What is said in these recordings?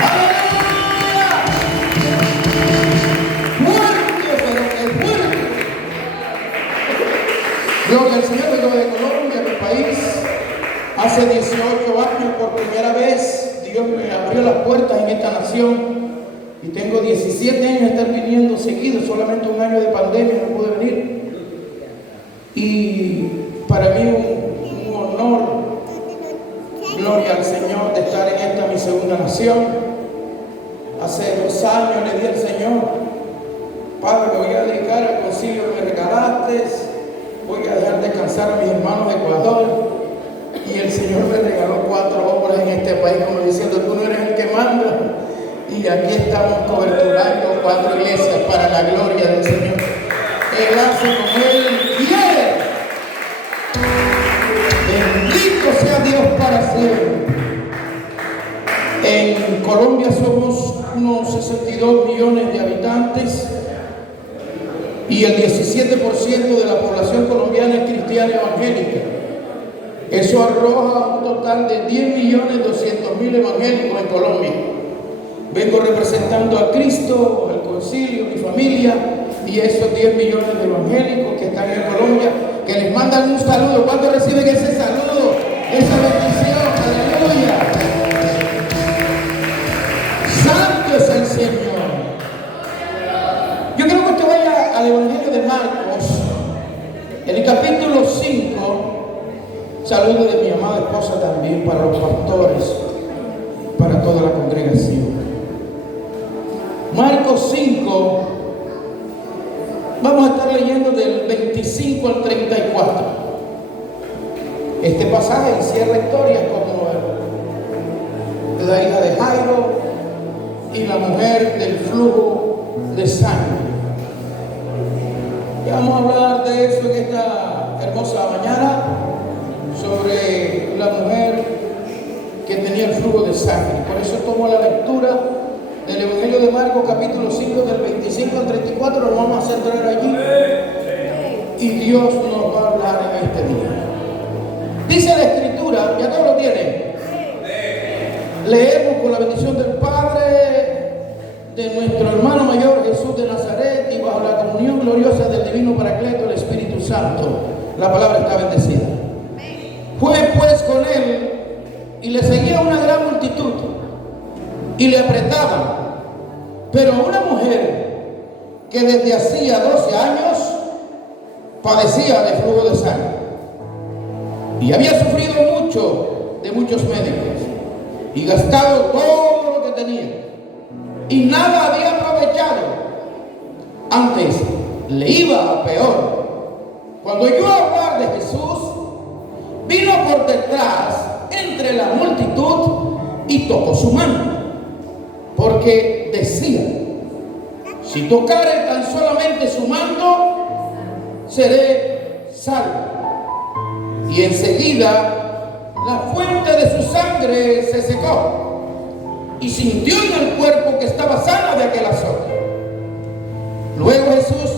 ¡Aleluya! Fuerte, pero que fuerte. Gloria al Señor. Vengo de Colombia, mi país. Hace 18 años, por primera vez, Dios me abrió las puertas en esta nación. Y tengo 17 años de estar viniendo seguido, solamente un año de pandemia no pude venir. Y para mí un honor, gloria al Señor, de estar en esta mi segunda nación. Hace 2 años le di al Señor: Padre, me voy a dedicar al concilio que me regalaste, voy a dejar descansar a mis hermanos de Ecuador. Y el Señor me regaló 4 hombres en este país, como diciendo: tú no eres el que manda. Y aquí estamos coberturando 4 iglesias para la gloria del Señor. Él hace como Él quiere. Bendito sea Dios para siempre. En Colombia somos unos 62 millones de habitantes y el 17% de la población colombiana es cristiana evangélica. Eso arroja un total de 10.200.000 evangélicos en Colombia. Vengo representando a Cristo, al concilio, mi familia y esos 10 millones de evangélicos que están en Colombia, que les mandan un saludo. ¿Cuántos reciben ese saludo? Esa bendición. Aleluya. Santo es el Señor. Yo quiero que usted vaya al Evangelio de Marcos, en el capítulo 5. Saludo de mi amada esposa también para los pastores, para toda la congregación. Marcos 5, vamos a estar leyendo del 25 al 34. Este pasaje encierra historias como la hija de Jairo y la mujer del flujo de sangre. Y vamos a hablar de eso en esta hermosa mañana, sobre la mujer que tenía el flujo de sangre. Por eso tomo la lectura del Evangelio de Marcos, capítulo 5, del 25 al 34. Nos vamos a centrar allí y Dios nos va a hablar en este día. Dice la Escritura, ya todos lo tienen. Leemos con la bendición del Padre, de nuestro hermano mayor Jesús de Nazaret, y bajo la comunión gloriosa del divino Paracleto, el Espíritu Santo. La palabra está bendecida. Fue pues con él y le seguía una gran multitud y le apretaban. Pero una mujer que desde hacía 12 años padecía de flujo de sangre y había sufrido mucho de muchos médicos y gastado todo lo que tenía y nada había aprovechado, antes le iba a peor. Cuando oyó hablar de Jesús, vino por detrás entre la multitud y tocó su mano, porque decía: si tocare tan solamente su manto, seré salvo. Y enseguida la fuente de su sangre se secó y sintió en el cuerpo que estaba sana de aquel azote. Luego Jesús,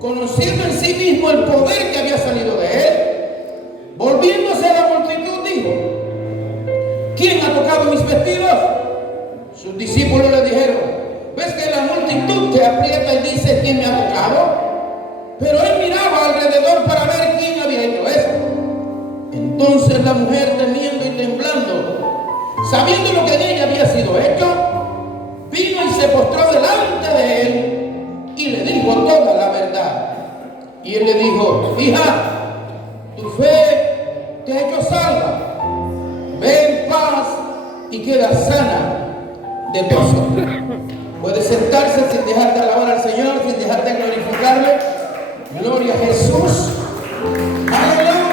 conociendo en sí mismo el poder que había salido de él, volviéndose a la multitud, dijo: ¿quién ha tocado mis vestidos? Sus discípulos le dijeron: ¿ves que la multitud te aprieta y dice quién me ha tocado? Pero él miraba alrededor para ver quién había hecho esto. Entonces la mujer, temiendo y temblando, sabiendo lo que en ella había sido hecho, vino y se postró delante de él y le dijo toda la verdad. Y él le dijo: hija, tu fe te ha hecho salva. Ve en paz y queda sana de tu azote. Puede sentarse sin dejar de alabar al Señor, sin dejar de glorificarle. Gloria a Jesús. Aleluya.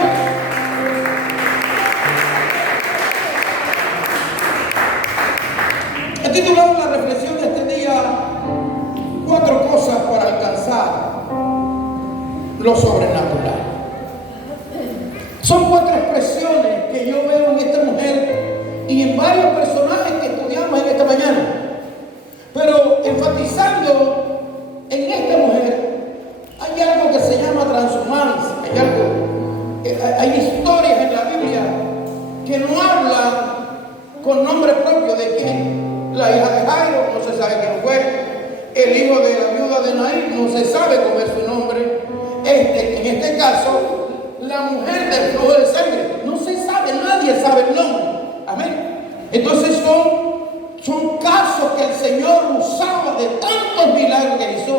He titulado la reflexión de este día: 4 cosas para alcanzar lo sobrenatural. Son 4 expresiones que yo veo en esta mujer y en varios personajes que estudiamos en esta mañana. Pero enfatizando en esta mujer, hay algo que se llama transhumancia. Hay historias en la Biblia que no hablan con nombre propio de que La hija de Jairo, no se sabe quién fue. El hijo de la viuda de Naín, no se sabe cómo es su nombre. En este caso, la mujer del flujo de sangre, no se sabe, nadie sabe el nombre. Amén. Entonces son casos que el Señor usaba de tantos milagros que hizo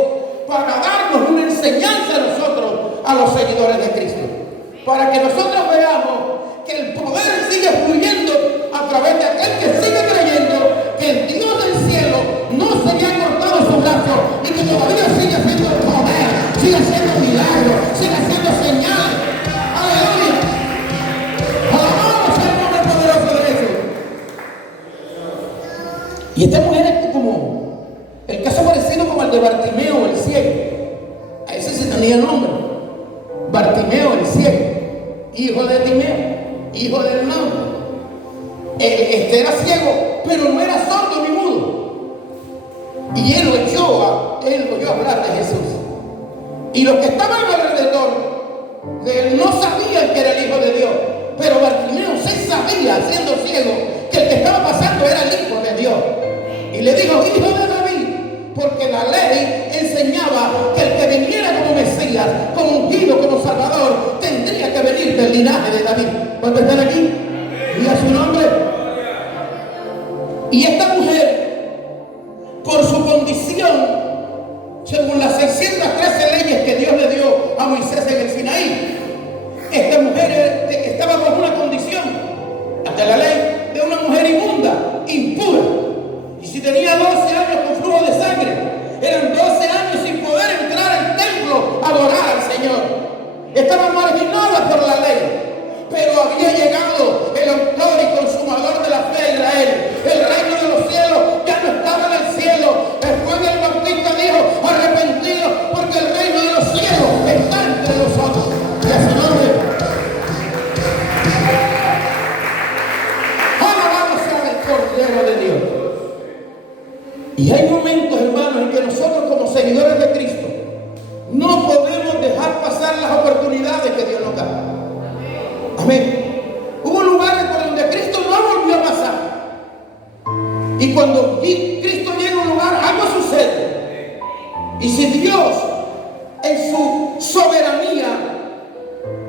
para darnos una enseñanza a nosotros, a los seguidores de Cristo. Para que nosotros veamos que el poder sigue fluyendo a través de aquel que sigue creyendo que el Dios del cielo no se le ha cortado su brazo y que todavía sigue haciendo poder, sigue haciendo milagros, sigue haciendo señales. Aleluya. Alabamos el nombre poderoso de Jesús. Y esta mujer es como el caso parecido como el de Bartimeo, el ciego. A ese se tenía nombre. Bartimeo, el ciego, hijo de Timeo, hijo del Hermano. Este era ciego, pero no era sordo ni mudo. Y él oyó hablar de Jesús. Y los que estaban alrededor de él no sabían que era el Hijo de Dios. Pero Bartimeo sí sabía, siendo ciego, que el que estaba pasando era el Hijo de Dios. Y le dijo, hijo de David, porque la ley enseñaba que el que viniera como Mesías, como ungido, como Salvador, tendría que venir del linaje de David. ¿Cuántos están aquí? Y a su nombre. Y esta mujer, por su condición, según las 613 leyes que Dios le dio a Moisés en el Sinaí, esta mujer estaba con una condición, ante la ley, de una mujer inmunda, impura. Y si tenía 12 años con flujo de sangre, eran 12 años sin poder entrar al templo a adorar al Señor. Estaba marginada por la ley. Pero había llegado el autor y consumador de la fe de Israel. El reino de los cielos ya no estaba en el cielo. Después el Bautista dijo, arrepentidos, porque el reino de los cielos está entre nosotros. Y a su nombre. Alabado sea el Cordero de Dios. Y hay momentos, hermanos, en que nosotros como seguidores de Cristo no podemos dejar pasar las oportunidades que Dios nos da. Amén. Hubo lugares por donde Cristo no volvió a pasar. Y cuando Cristo llega a un lugar, algo sucede. Y si Dios, en su soberanía,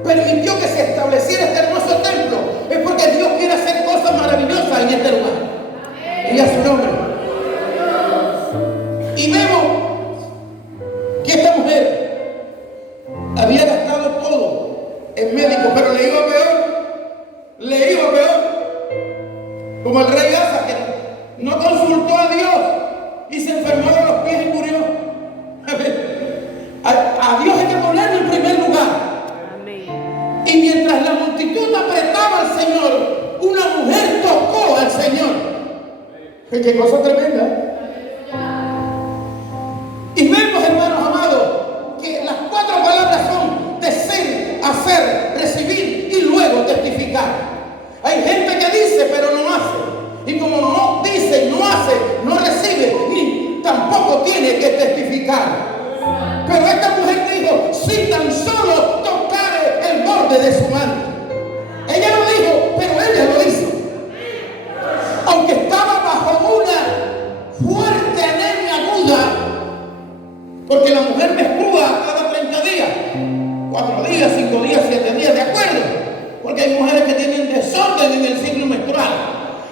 permitió que se estableciera este hermoso templo, es porque Dios quiere hacer cosas maravillosas en este lugar. Y a su nombre. Y vemos que esta mujer había gastado todo en médico, pero le iba peor, como el rey Asa, que no consultó a Dios y se enfermó de los pies y murió. A Dios hay que ponerlo en primer lugar. Amén. Y mientras la multitud apretaba al Señor, una mujer tocó al Señor. Qué cosa tremenda. Y vemos, hermanos amados, que las 4 palabras son decir, hacer, recibir y luego testificar. Hay gente que dice pero no hace. Y como no dice, no hace, no recibe, ni tampoco tiene que testificar. Pero esta mujer dijo, si tan solo tocare el borde de su manto. Ella lo dijo, pero ella lo hizo. Aunque estaba bajo una fuerte anemia aguda, porque la mujer menstrua cada 30 días, 4 días, 5 días, 7 días, de acuerdo. Porque hay mujeres que tienen desorden en el ciclo menstrual.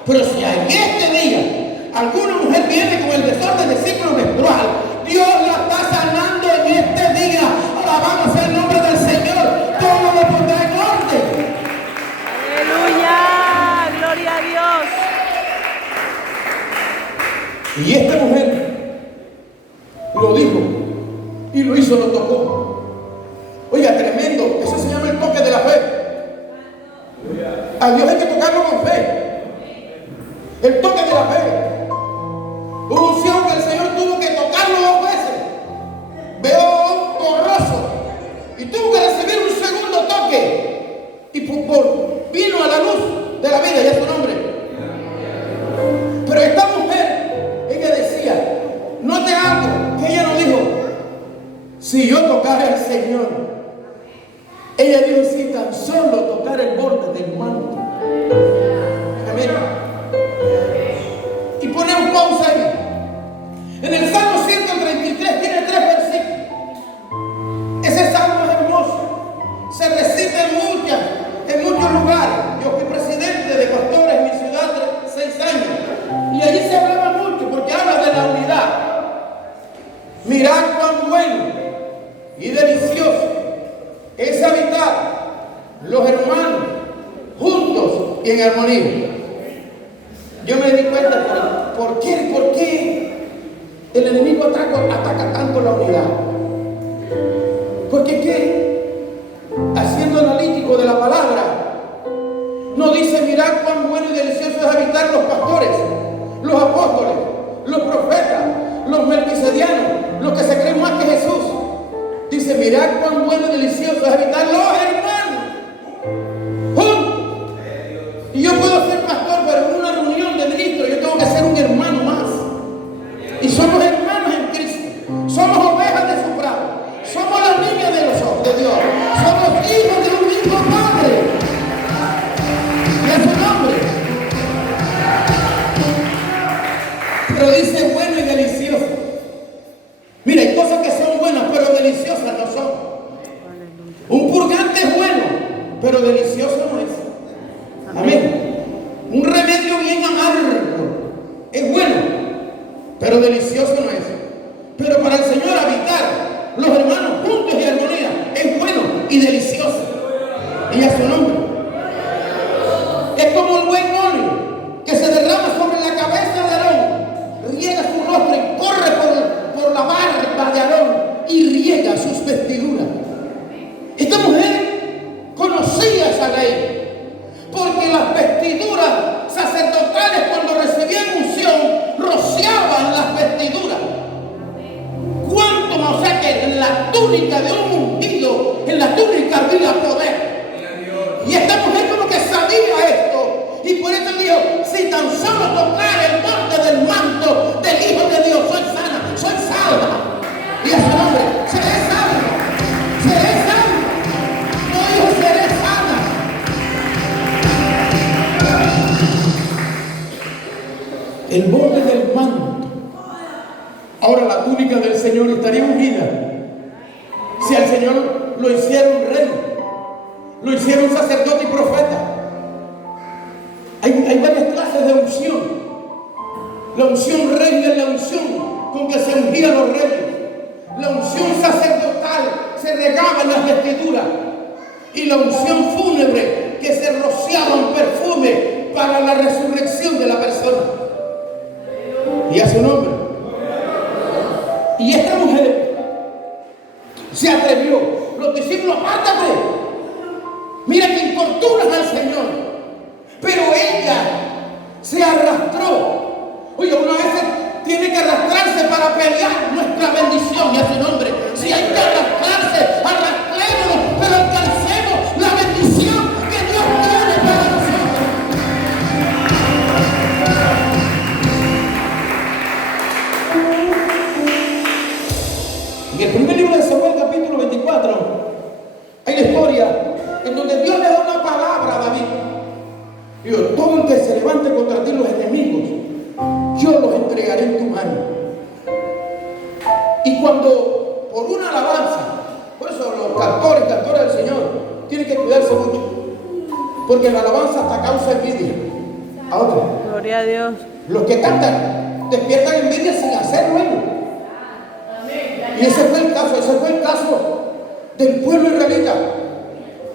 Pero si en este día alguna mujer viene con el desorden del ciclo menstrual, Dios la está sanando en este día. Alabamos el nombre del Señor. Todo lo pondrá en orden. Aleluya, gloria a Dios. Y esta mujer lo dijo y lo hizo, lo tocó. Oiga, tremendo. Eso se llama el toque de la fe. A Dios hay que tocarlo con fe. El toque de la fe. Una unción que el Señor tuvo que tocarlo 2 veces. Veo borroso y tuvo que recibir un segundo toque. Y vino a la luz de la vida, y es su nombre. Pero esta mujer, ella decía, note algo que ella no dijo, si yo tocara al Señor. Ella dijo, si tan solo tocar el borde del manto. Amén. Y pone un pausa ahí. En el Salmo 133 tiene 3 versículos. Ese salmo es hermoso. Se recita en muchos lugares. Yo fui presidente de pastores en mi ciudad 6 años. Y allí se hablaba mucho porque habla de la unidad. Mirad cuán bueno y delicioso es habitar los hermanos juntos y en armonía. Yo me di cuenta por qué el enemigo ataca tanto la unidad. Porque haciendo analítico de la palabra, no dice mirad cuán bueno y delicioso es habitar los pastores, los apóstoles, los profetas, los melquisedianos, los que se creen más que Jesús. Dice mirad cuán bueno y delicioso es habitar los hermanos juntos. Y yo puedo ser pastor, pero en una reunión de ministros yo tengo que ser un hermano más. Y somos hermanos en Cristo. Somos ovejas de su prado. Somos las niñas de los ojos de Dios. Somos hijos de un mismo Padre. Y a su nombre. Pero dice bueno y delicioso. Mira, hay cosas que son buenas, pero deliciosas no son. Un purgante es bueno, pero delicioso no es. Amén. Un remedio bien amargo es bueno, pero delicioso no es. Pero para el Señor habitar los hermanos juntos y armonía es bueno y delicioso. Y a su nombre. Es como el buen óleo que se derrama sobre la cabeza de Aarón, riega su rostro y corre por la barba de Aarón y riega sus vestiduras. Esta mujer conocía esa ley, porque las vestiduras sacerdotales cuando recibían unción rociaban las vestiduras. ¿Cuánto más? O sea que en la túnica de un ungido, en la túnica había poder. Y esta mujer como que sabía esto, y por eso dijo, si tan solo tocar el borde del manto del Hijo de Dios, soy sana, soy salva. Y a su nombre, seré salva, seré salva. No dijo seré sana. El borde del manto. Ahora la túnica del Señor estaría ungida si al Señor lo hicieron rey, lo hicieron sacerdote y profeta. Hay varias clases de unción. La unción rey es la unción con que se ungían los reyes. La unción sacerdotal se regaba en las vestiduras. Y la unción fúnebre que se rociaba en perfume para la resurrección de la persona. Y a su nombre. Y esta mujer se atrevió. Los discípulos, apártate. Mira que importunas al Señor. Pero ella se arrastró. Oye, una vez tiene que arrastrarse para pelear nuestra bendición y a su nombre. Si hay que arrastrarse, arrastrémonos, pero alcancemos la bendición que Dios tiene para nosotros. En el primer libro de Samuel, capítulo 24, hay la historia en donde Dios le da una palabra a David. Digo, todo el que se levante contra ti los enemigos, yo los entregaré en tu mano. Y cuando por una alabanza, por eso los cantores del Señor tienen que cuidarse mucho, porque la alabanza hasta causa envidia a otros. Gloria a Dios. Los que cantan despiertan envidia sin hacer ruido. Y ese fue el caso del pueblo israelita.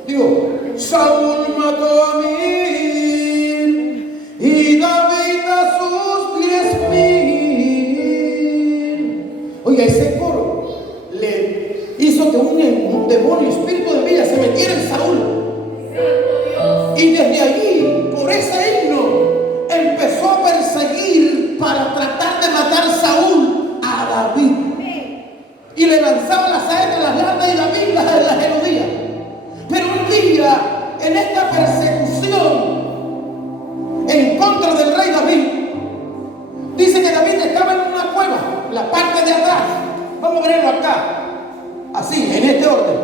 Digo, Saúl mató a 1000 y David a sus 10,000. Oiga, ese coro le hizo que un demonio, espíritu de vida, se metiera en Saúl. Y desde allí, por ese himno, empezó a perseguir para tratar de matar Saúl a David. Y le lanzaba las saetas, las lanzas y David las eludía. Pero un día, en esta persecución en contra del rey David, dice que David estaba en una cueva, la parte de atrás. Vamos a verlo acá, así, en este orden.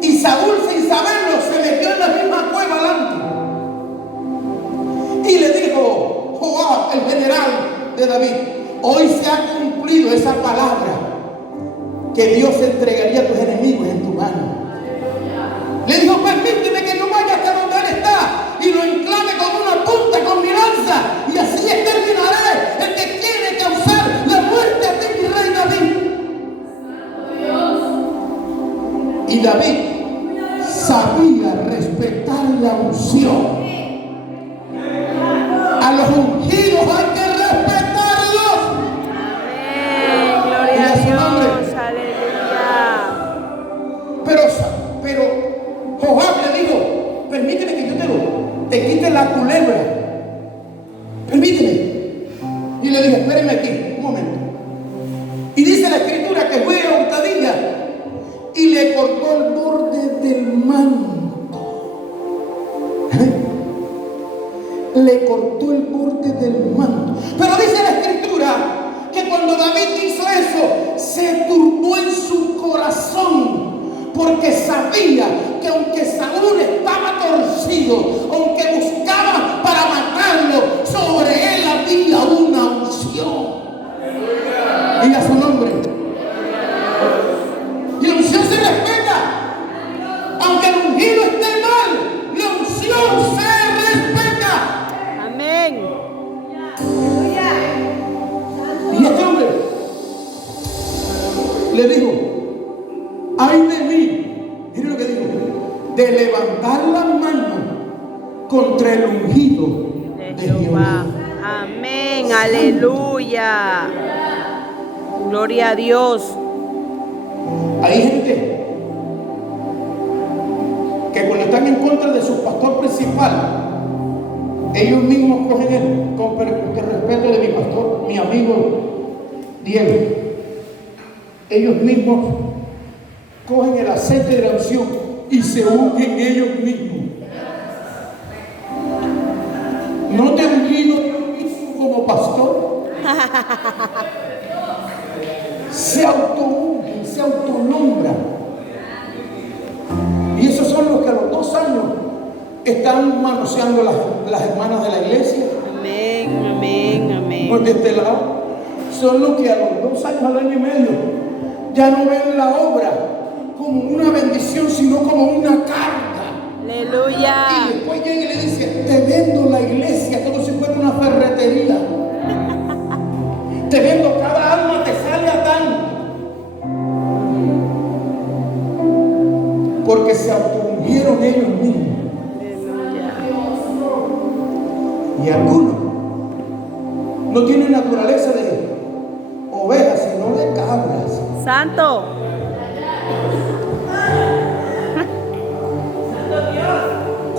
Y Saúl, sin saberlo, se metió en la misma cueva adelante. Y le dijo Joab, el general, de David. Hoy se ha cumplido esa palabra que Dios entregaría a tus enemigos en tu mano. Le dijo, permíteme que yo vaya hasta donde él está y lo enclave con una punta, con mi lanza, y así exterminaré el que quiere causar la muerte a ti, mi rey David. Y David sabía respetar la unción. A los ungidos hay que respetarlos. Amén. Gloria a Dios. Aleluya. Pero Joab le dijo, permíteme que yo te quite la culebra. Permíteme. Y le dije, espéreme aquí, un momento. Y dice la escritura que fue a hurtadilla y le cortó el borde del manto. Le cortó el borde del manto. Pero dice la escritura que cuando David hizo eso, se turbó en su corazón, porque sabía que aunque Saúl estaba torcido, aunque buscaba para matarlo, sobre él había una unción. Y a su nombre. Y la unción se respeta. Aunque el ungido esté mal, la unción se respeta. Amén. Y este hombre le dijo, ay de mí, mire lo que dijo, de levantar la mano contra el ungido de Jehová. Amén. Aleluya. Gloria a Dios. Hay gente que cuando están en contra de su pastor principal, ellos mismos cogen el respeto de mi pastor, mi amigo Diego. Ellos mismos cogen el aceite de la unción y se ungen ellos mismos. ¿No te han ungido como pastor? Se autoungen, se autonombran. Y esos son los que a los 2 años están manoseando las hermanas de la iglesia. Amén, amén, amén. Por este lado, son los que a los 2 años, al año y medio, ya no ven la obra como una bendición, sino como una carga. Aleluya. Y después llega y le dice, te vendo la iglesia como si fuera una ferretería. Te vendo, cada alma te sale a tanto. Porque se autoungieron ellos mismos. Y algunos no tienen naturaleza de ovejas, sino de cabras. Santo.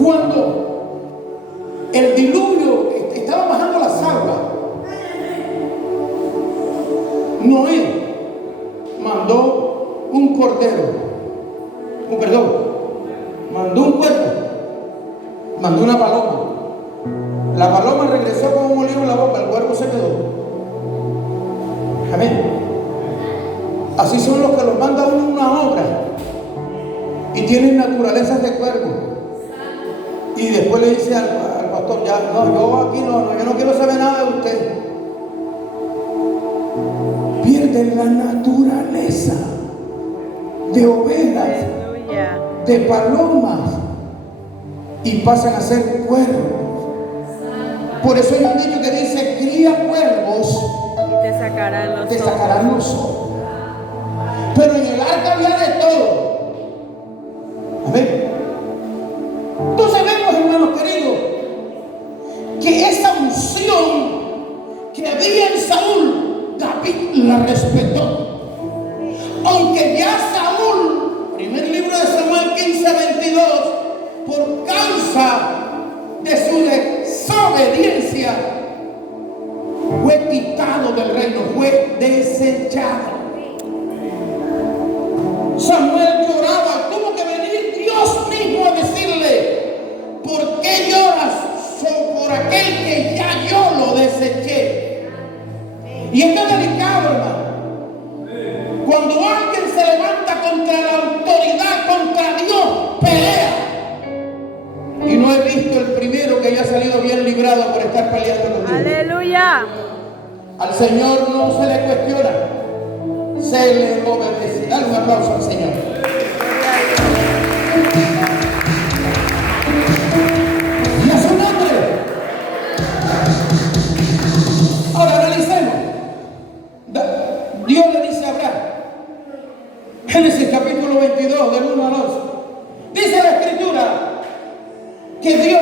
Cuando el diluvio estaba bajando las aguas, Noé mandó un cordero, mandó un cuervo, mandó una paloma. La paloma regresó con un olivo en la boca, el cuervo se quedó. Amén. Así son los que los manda uno en una obra y tienen naturalezas de cuervo. Y después le dice al pastor, ya, no, yo aquí no, yo no quiero saber nada de usted. Pierden la naturaleza de ovejas, Aleluya. de palomas, y pasan a ser cuervos. Por eso hay un dicho que dice, cría cuervos Y te sacarán los te ojos. sacarán los ojos. Pero en el arca había de todo. Amén. Entonces vemos, hermanos queridos, que esa unción que había en Saúl, David la respetó. Aunque ya Saúl, primer libro de Samuel 15:22, por causa de su desobediencia, fue quitado del reino, fue desechado. Samuel lloraba, tuvo que venir Dios mismo a decirle, ¿por qué lloras por aquel que ya yo lo deseché? Y esto es delicado, hermano. Cuando alguien se levanta contra la autoridad, contra Dios, pelea. Y no he visto el primero que haya salido bien librado por estar peleando con Dios. Aleluya. Al Señor no se le cuestiona, se le obedece. Dale un aplauso al Señor. Y a su nombre. Ahora analicemos. Dios le dice a Abraham, Génesis capítulo 22, del 1 al 2. Dice la Escritura que Dios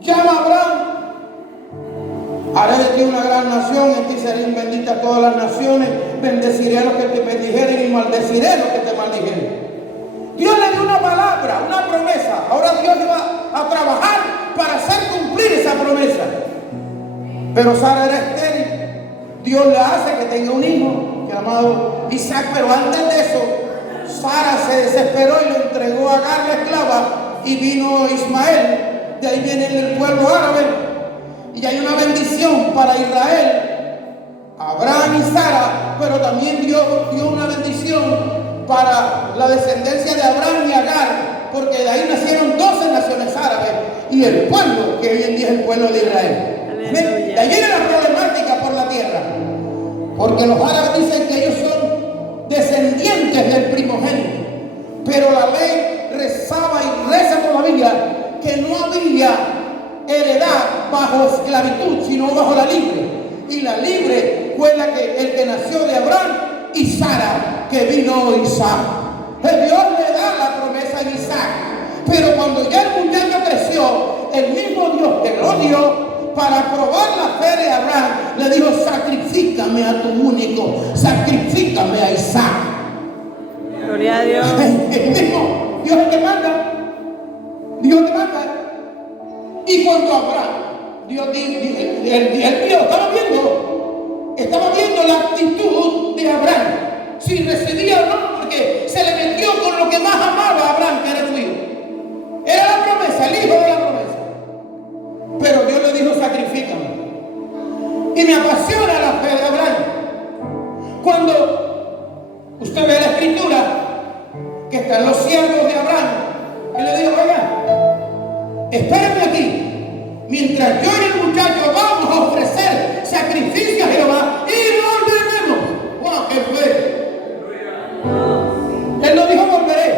llama a Abraham: haré de ti una gran nación, en ti serán benditas todas las naciones, bendeciré a los que te bendijeren y maldeciré a los que te maldijeren. Dios le dio una palabra, una promesa. Ahora Dios va a trabajar para hacer cumplir esa promesa. Pero Sara era estéril. Dios le hace que tenga un hijo llamado Isaac, pero antes de eso Sara se desesperó y lo entregó a Agar, la esclava, y vino Ismael. De ahí viene el pueblo árabe. Y hay una bendición para Israel, Abraham y Sara, pero también Dios dio una bendición para la descendencia de Abraham y Agar, porque de ahí nacieron 12 naciones árabes y el pueblo que hoy en día es el pueblo de Israel. De ahí viene la problemática por la tierra, porque los árabes dicen que ellos son descendientes del primogénito, pero la ley rezaba y reza todavía que no había heredad bajo esclavitud, sino bajo la libre. Y la libre fue el que nació de Abraham y Sara, que vino Isaac. Dios le da la promesa a Isaac, pero cuando ya el muchacho creció, el mismo Dios que lo dio para probar la fe de Abraham, le dijo: sacrifícame a tu único, sacrifícame a Isaac. Gloria a Dios. El mismo Dios te manda, Dios te manda. Y cuando Abraham, Dios estaba viendo la actitud de Abraham, si recibía o no, porque se le metió con lo que más amaba a Abraham, que era su hijo. Era la promesa, el hijo de la promesa. Pero Dios le dijo: sacrifícame. Y me apasiona la fe de Abraham. Cuando usted ve la Escritura, que están los siervos de Abraham, y le dijo: oiga, espérenme aquí, mientras yo y el muchacho vamos a ofrecer sacrificios a Jehová y volveremos. ¡Wow, qué fe! Él no dijo volveré,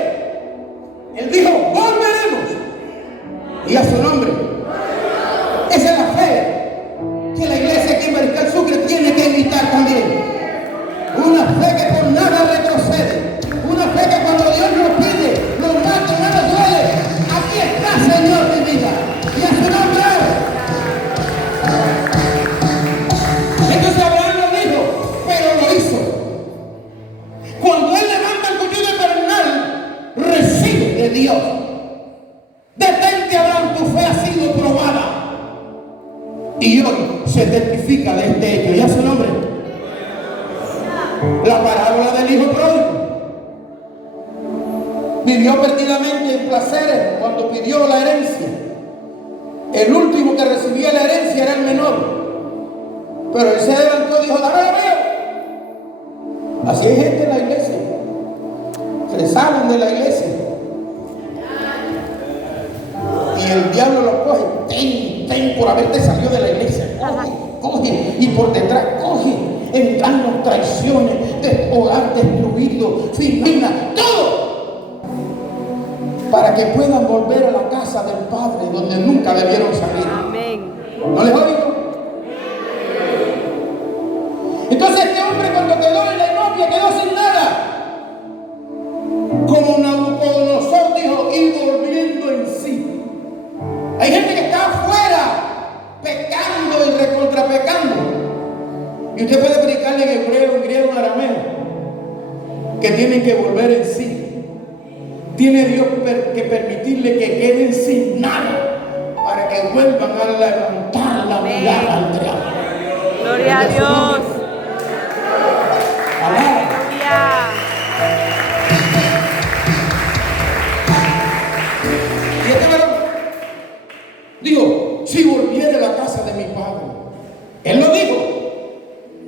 él dijo volveremos. Y a su nombre. Esa es la fe que la iglesia aquí en Mariscal Sucre tiene que imitar también. Una fe que por nada retrocede. Una fe que cuando Dios nos pide, nos mata, no nos duele. Aquí está, Señor, mi vida. Y a su nombre. Entonces Abraham lo dijo, pero lo hizo. Cuando él levanta el cuchillo eternal, recibe de Dios. Detente, Abraham, tu fe ha sido probada. Y hoy se testifica de este hecho. ¿Y a su nombre? La parábola del hijo pródigo. Vivió perdidamente en placeres cuando pidió la herencia. El último que recibía la herencia era el menor. Pero él se levantó y dijo: dame lo mío. Así hay gente en la iglesia. Se salen de la iglesia. Y el diablo los coge. Ten por haberte salido de la iglesia. Coge. Y por detrás coge. Entrando traiciones, hogar destruido, filmina, todo. Para que puedan volver a la casa del Padre donde nunca debieron salir. Amén. ¿No les oigo? Entonces este hombre, cuando quedó en la inopia, quedó sin nada. Como Nabucodonosor dijo, y volviendo en sí. Hay gente que está afuera pecando y recontrapecando. Y usted puede predicarle en hebreo, en griego, en arameo, que tienen que volver en sí. Tiene Dios que permitirle que queden sin nada para que vuelvan a levantar la mirada al Creador. Gloria a Dios. Aleluya. Y este varón dijo: si volviera a la casa de mi padre. Él lo dijo,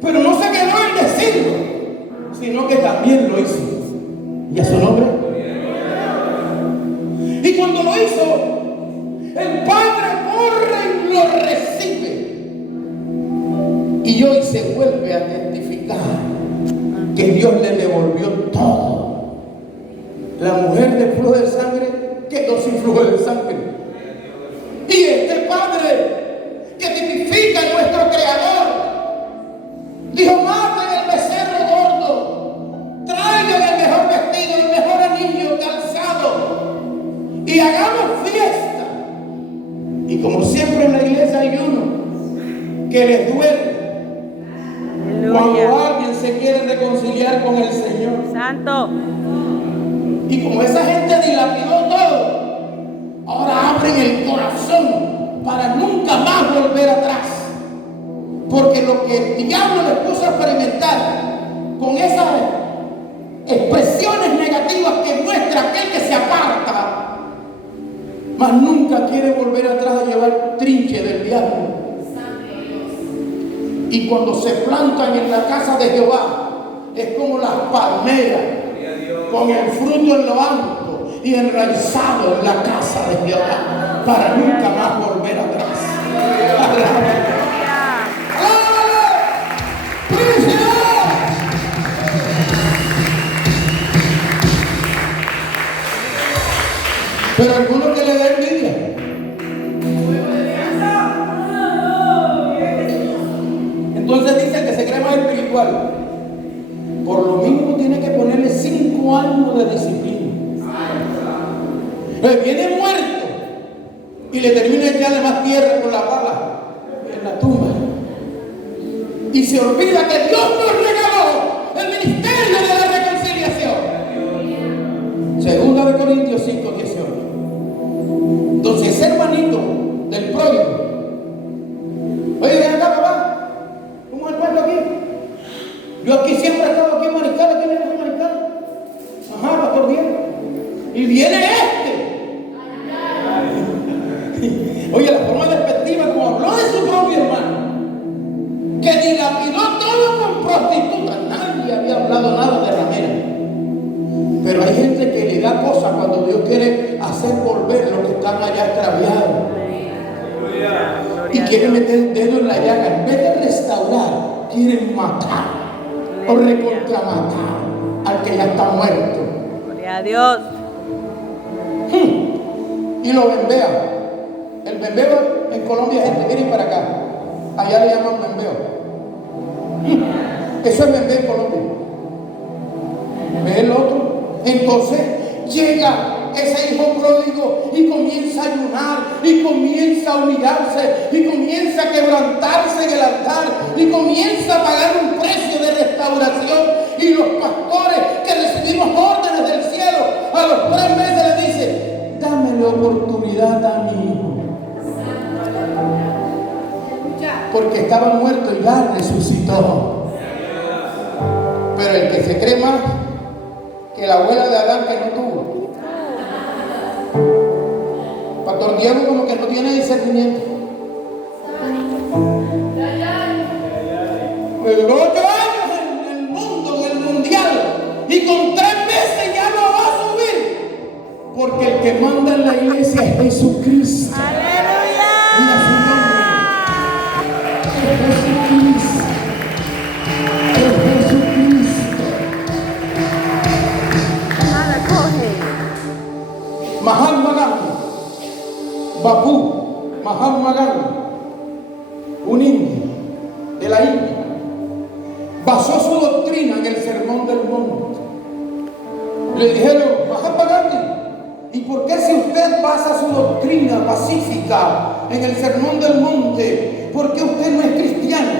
pero no se quedó en decirlo, sino que también lo hizo. ¿Y a su nombre? Y cuando lo hizo, el Padre corre y lo recibe. Y y hoy se vuelve a testificar que Dios le devolvió todo. La mujer de flujo de sangre quedó sin flujo de sangre. Y este Padre que tipifica a nuestro Creador dijo: maten el becerro gordo, traigan el mejor vestido, el mejor anillo, calzado, y hagamos fiesta. Y como siempre en la iglesia hay uno que les duele cuando alguien se quiere reconciliar con el Señor. Santo. Y como esa gente dilapidó todo, ahora abren el corazón para nunca más volver atrás. Porque lo que el diablo les puso a experimentar con esas expresiones negativas que muestra aquel que se aparta, mas nunca quiere volver atrás a llevar trinche del diablo. Y cuando se plantan en la casa de Jehová, es como las palmeras, con el fruto en lo alto y enraizado en la casa de Jehová, para nunca más volver atrás. Pero algunos que le da envidia. Entonces dicen que se cree más espiritual. Por lo mínimo tiene que ponerle 5 años de disciplina. Entonces viene muerto y le termina echarle más tierra con la pala en la tumba. Y se olvida que Dios nos regaló el ministerio de la reconciliación. Segunda de Corintios 5:18. Entonces ese hermanito del pródigo, oye, ven acá, papá, ¿cómo es el cuento aquí? Yo aquí siempre he estado aquí en Mariscal. ¿Quién es Mariscal? Ajá, pastor bien. Y viene este. Oye, la forma despectiva como habló de su propio hermano, que dilapidó todo con prostitutas. Nadie había hablado nada de ramera. Pero hay gente que le da cosas cuando Dios quiere hacer volver los que están allá extraviados. Y quieren meter el dedo en la llaga. En vez de restaurar, quieren matar o recontramatar al que ya está muerto. Gloria a Dios. Y lo bembean. El bembeo en Colombia, gente, miren para acá. Allá le llaman bembeo. Eso es bembeo en Colombia. ¿Ve el otro? Entonces llega ese hijo pródigo y comienza a ayunar, y comienza a humillarse, y comienza a quebrantarse en el altar, y comienza a pagar un precio de restauración. Y los pastores que recibimos órdenes del cielo, a los 3 meses le dicen: dame la oportunidad a mi hijo, porque estaba muerto y ya resucitó. Pero el que se cree más que la abuela de Adán que no tuvo, Pastor Diego como que no tiene discernimiento. Pero 8 años en el mundo, en el mundial, y con 3 meses ya no va a subir, porque el que manda en la iglesia es Jesucristo. ¡Aleluya! Mira su nombre. Es Jesucristo. Es Jesucristo. Mahatma Gandhi, Mahatma Gandhi, un indio de la India, basó su doctrina en el Sermón del Monte. Le dijeron: Mahatma Gandhi, ¿y por qué si usted basa su doctrina pacífica en el Sermón del Monte, por qué usted no es cristiano?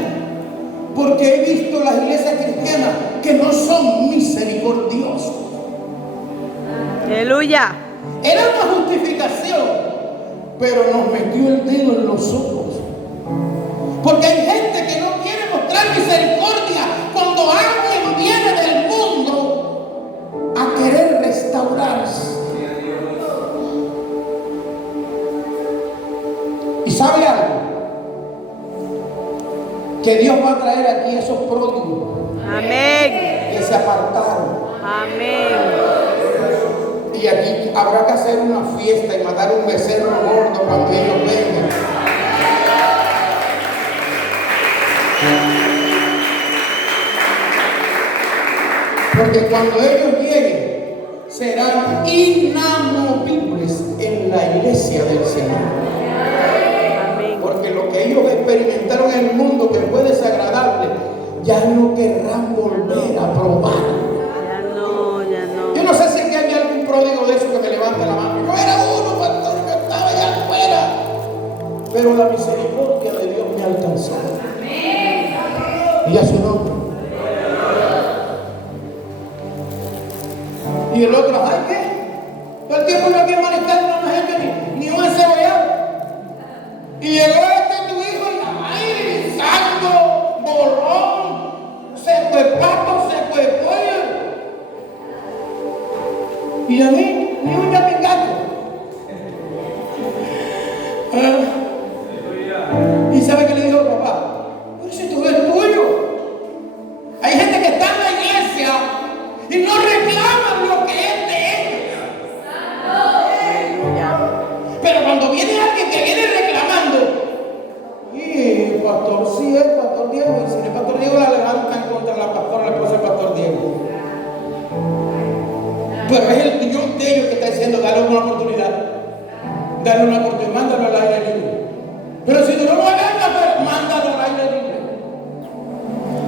Porque he visto las iglesias cristianas que no son misericordiosas. Aleluya. Era una justificación, pero nos metió el dedo en los ojos. Porque hay gente que no quiere mostrar misericordia cuando alguien viene del mundo a querer restaurarse. ¿Y sabe algo? Que Dios va a traer aquí esos pródigos. Amén. Que se apartaron. Amén. Y aquí habrá que hacer una fiesta y matar un becerro gordo cuando ellos vengan. Porque cuando ellos lleguen, serán inamovibles en la iglesia del Señor. Amén. Porque lo que ellos experimentaron en el mundo, que fue desagradable, ya no querrán volver a probar. Ya no, ya no. Yo no sé si aquí hay algún pródigo de eso que me levante la mano. Yo era uno, pastor, que estaba allá afuera. Pero la misericordia de Dios me alcanzó. Y a su nombre. Y el otro, ¿ay qué? Todo el tiempo yo aquí en Mariscal no me he hecho ni un encebollado. Y llegó tu hijo y ay, santo, borrón, seco de pato, seco de pollo. Y a mí, ni un yapicaco. ¿Y sabe qué le dijo el papá? Pero si todo es tuyo. Hay gente que está en la iglesia y no reclaman lo que es de ellos. Aleluya. Pero cuando viene alguien que viene reclamando, y pastor, sí es pastor Diego, y si el pastor Diego la levantan contra la pastora, la esposa del pastor Diego. Pero es el Dios de ellos que está diciendo, dale una oportunidad. Dale una oportunidad, mándalo al aire libre. Pero si tú no lo agarras, pues mándalo al aire libre.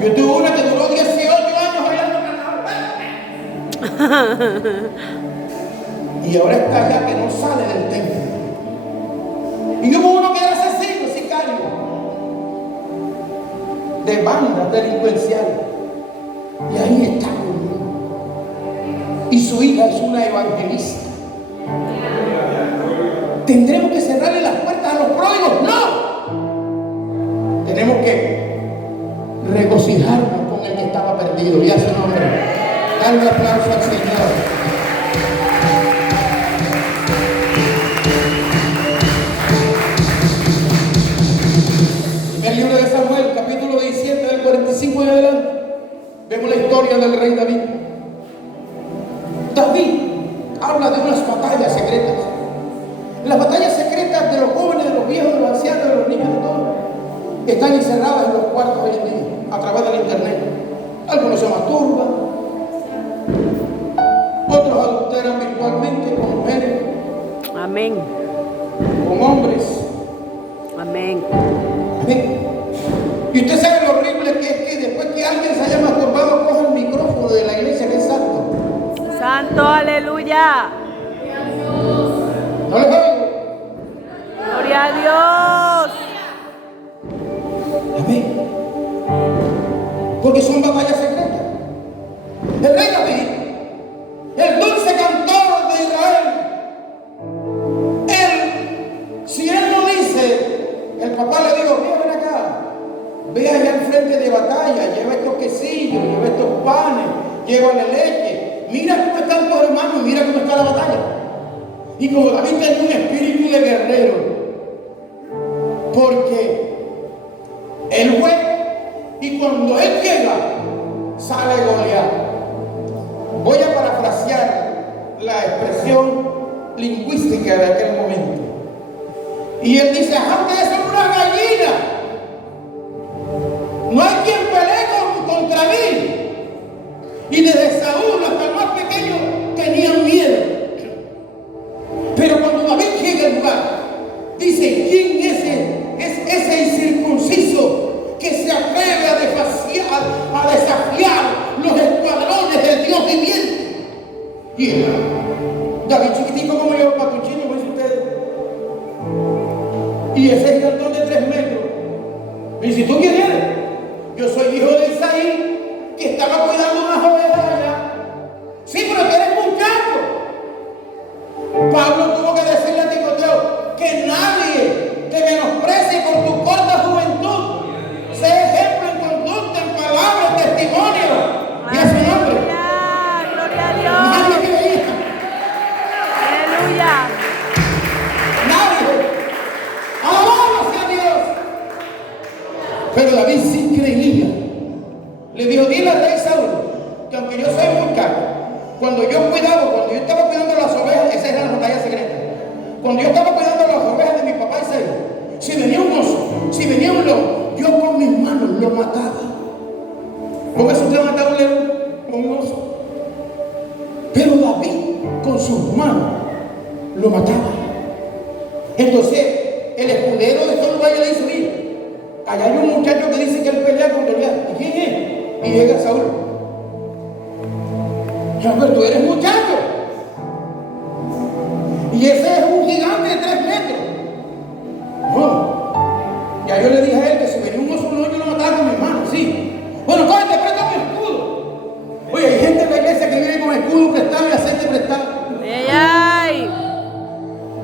Yo tuve una que duró 18 años bailando carnaval. Y ahora está allá que no sale del templo. Y hubo uno que era asesino, sicario, de bandas delincuenciales. Y ahí está conmigo. Y su hija es una evangelista. ¿Tendremos que cerrarle las puertas a los pródigos? No. Tenemos que regocijarnos con el que estaba perdido. Y a su nombre, darle un aplauso al Señor. En el libro de Samuel, capítulo 17, del 45 en adelante, vemos la historia del rey David. David habla de unas batallas secretas. Las batallas secretas de los jóvenes, de los viejos, de los ancianos, de los niños, de todos, están encerradas en los cuartos hoy en día, a través del internet. Algunos se masturban, otros adulteran virtualmente con mujeres, Amén. con hombres. Amén. Amén. Y usted sabe lo horrible que es que después que alguien se haya masturbado, coja el micrófono de la iglesia que es santo. Santo, aleluya. ¿No les oigo? Gloria a Dios. Amén. Porque son batallas secretas. El rey David, el dulce cantor de Israel, si él no dice, el papá le dijo, mira, ven acá, ve allá al frente de batalla, lleva estos quesillos, lleva estos panes, llévale leche, mira cómo están tus hermanos, mira cómo está la batalla. Y como David tenía un espíritu de guerrero, porque él fue, y cuando él llega, sale Goliat. Voy a parafrasear la expresión lingüística de aquel momento. Y él dice, ajá, ustedes son una gallina. No hay quien pelee contra mí. Y desde Saúl hasta el más pequeño tenían miedo. Pero cuando David llega al lugar, dice, ¿quién es ese incircunciso que se atreve a desafiar los escuadrones del Dios viviente? Y él, David chiquitico como yo, patuchino, como dicen ustedes. Y ese gigantón de 3 metros. Y si tú quieres, yo soy hijo de Isaí, que estaba cuidando unas ovejas allá. Sí, pero que eres muchacho. Pablo tuvo que decirle a Timoteo que nadie te menosprecie por tu corta juventud. Sé ejemplo en conducta, en palabra, en testimonio. Y a su nombre. Gloria a Dios. Nadie que veía. Aleluya. Nadie. Alabado sea Dios. Pero David sí creía. Le dijo, dile al rey Saúl que aunque yo soy muy caro, cuando yo estaba cuidando las ovejas, esa era la batalla secreta. Cuando yo estaba cuidando las ovejas de mi papá Isaí, si venía un oso, si venía un lobo, yo con mis manos lo mataba. ¿Cómo es usted matar a un león? Con un oso. sus manos lo mataba. Entonces el escudero de Saúl vaya y le dice: mire, allá hay un muchacho que dice que él pelea con Goliat. ¿Y quién es? Y llega Saúl. Pero tú eres muchacho. Y ese es un gigante de 3 metros. No. Ya yo le dije a él que si venía un oso no, yo lo mataba con mis manos, sí. Bueno, cógete, presta mi escudo. Oye, hay gente en la iglesia que viene con escudo prestado y aceite prestado. ¡Ay, ay!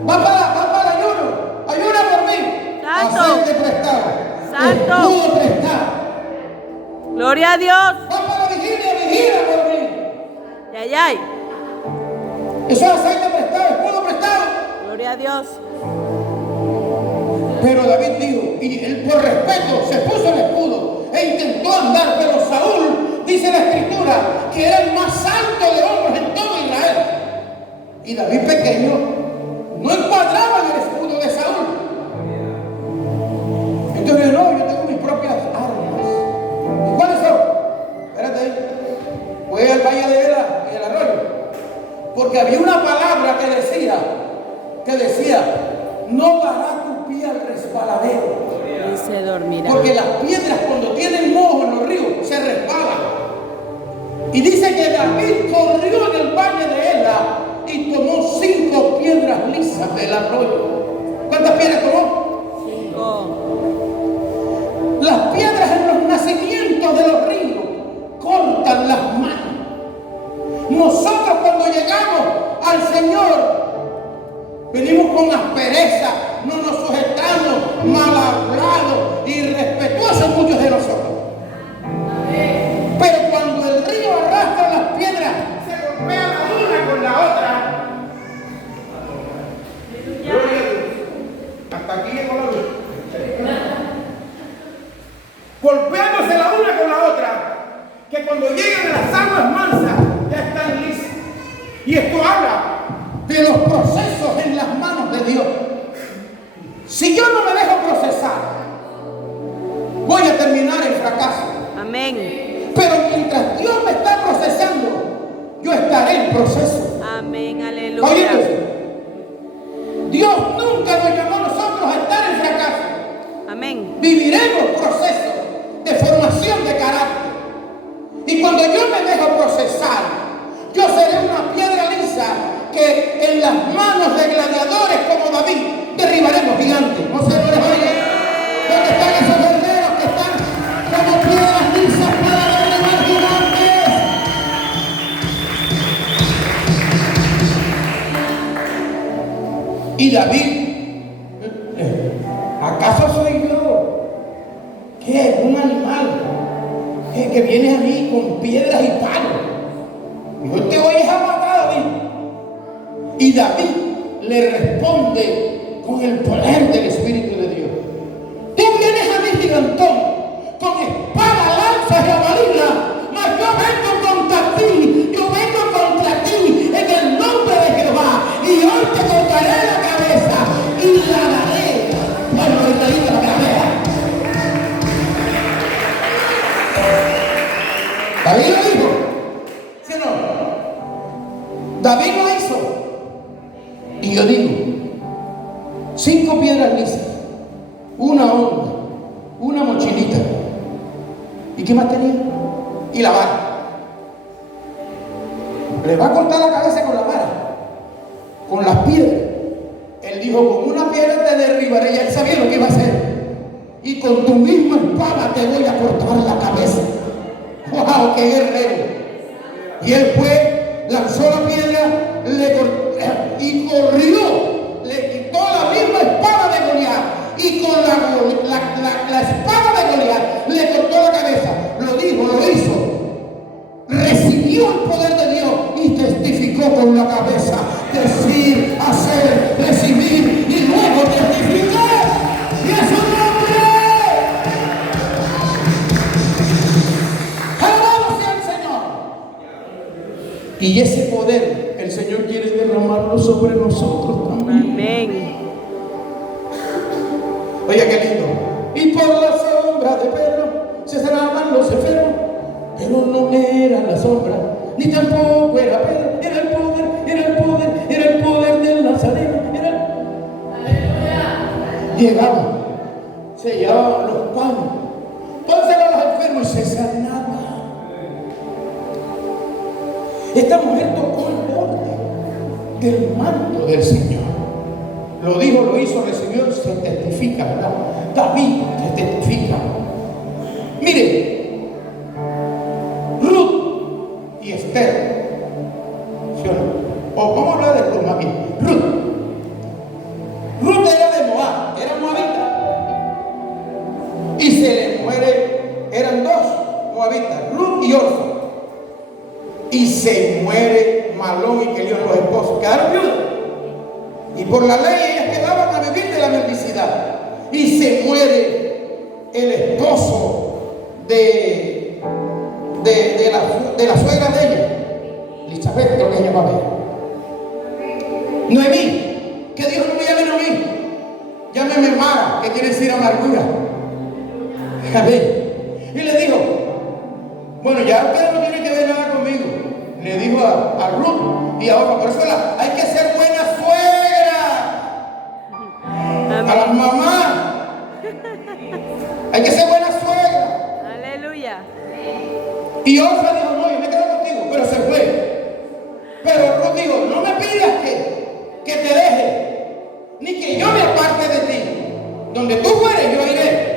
Va para el ayuno. Ayuna por mí. Santo. Aceite prestado. Santo. Escudo prestado. ¡Gloria a Dios! Va para la vigilia por mí. ¡Ay, ay! Eso es aceite prestado, escudo prestado. ¡Gloria a Dios! Pero David dijo, y él por respeto se puso el escudo e intentó andar, pero Saúl, dice la escritura, que era el más alto de hombres en todo Israel. Y David pequeño no encuadraba en el escudo de Saúl. Entonces no, yo tengo mis propias armas. ¿Y cuáles son? Espérate ahí. Fue al valle de Ela, en el arroyo. Porque había una palabra que decía, no dará tu pie al resbaladero. Y se dormirá. Porque las piedras cuando tienen mojo en los ríos se resbalan. Y dice que David corrió en el valle de Ela y tomó 5 piedras lisas del arroyo. ¿Cuántas piedras tomó? 5. Las piedras en los nacimientos de los ríos cortan las manos. Nosotros cuando llegamos al Señor venimos con aspereza, no nos sujetamos, mal hablados, irrespetuosos muchos de nosotros. Pero cuando el río arrastra las piedras, se golpea la una con la otra. Hasta aquí llegó la luz. Golpeándose la una con la otra, que cuando llegan a las aguas mansas ya están lisas. Y esto habla de los procesos en las manos de Dios. Si yo no me dejo procesar, voy a terminar en fracaso. Amén. Pero mientras Dios me está procesando, yo estaré en proceso. Amén. Aleluya. Oye, Dios nunca nos llamó a nosotros a estar en fracaso. Amén. Viviremos procesos de formación de carácter. Y cuando yo me dejo procesar, yo seré una piedra lisa que en las manos de gladiadores como David derribaremos gigantes. No sé, no les oye. ¿Dónde están esos guerreros que están como piedras lisas para derribar gigantes? Y David, ¿acaso soy yo? ¿Qué? ¿Un animal? Que viene a mí con piedras y palos? Yo te voy a matar, David. Y David le responde con el poder del Espíritu de Dios. Tú vienes a mí, gigantón, con espada, lanza y jabalina, mas yo vengo contra ti, yo vengo contra ti en el nombre de Jehová, y hoy te cortaré la cabeza y la daré. Bueno, el rey de la cabeza. David lo dijo, ¿sí o no? David lo hizo. Y yo digo, 5 piedras lisas, una onda, una mochilita. ¿Y qué más tenía? Y la vara. Le va a cortar la cabeza con la vara, con las piedras. Él dijo, con una piedra te derribaré. Y él sabía lo que iba a hacer. Y con tu misma espada te voy a cortar la cabeza. ¡Wow! ¡Qué guerrero! Y él fue, lanzó la piedra, y corrió, le quitó la misma espada de Goliat, y con la espada de Goliat le cortó la cabeza. Lo dijo, lo hizo, recibió el poder de Dios y testificó con la cabeza. Decir, hacer, recibir y luego testificar. ¡Y es un nombre! ¡Alabado sea el Señor! Y ese poder el Señor quiere derramarlo sobre nosotros también. Amén. Oiga, qué lindo. Y por la sombra de Pedro se sanaban los enfermos, pero no era la sombra, ni tampoco era Pedro, era el poder llegaban, se llevaban los panes, pónselo a los enfermos y se sanaba. Esta mujer tocó el borde del manto del Señor. Lo dijo, lo hizo, recibió, se testifica, ¿verdad? David se testifica. Mire, Ruth y Esther, ¿sí o no? O vamos a hablar de Ruth más bien. Ruth era de Moab, era moabita. Y se le muere, eran dos moabitas, Ruth y Orfa. Y se muere Malón y Kelión, los esposos, quedaron viudos. Y por la ley ellas quedaban a vivir de la mendicidad. Y se muere el esposo de la suegra de ella, Elizabeth, creo que se llamaba ella. Noemí, que Dios no me llame Noemí, llámeme Mara, que quiere decir amargura. Amén. Y le dijo, bueno, ya ustedes no tienen que ver nada conmigo. Le dijo a Ruth y a Orfa, por eso hay que ser buena suegra. A las mamás hay que ser buena suegra. Aleluya. Y Orfa dijo, no, yo me quedo contigo, pero se fue. Pero Ruth dijo, no me pidas que te deje, ni que yo me aparte de ti. Donde tú fueres, yo iré.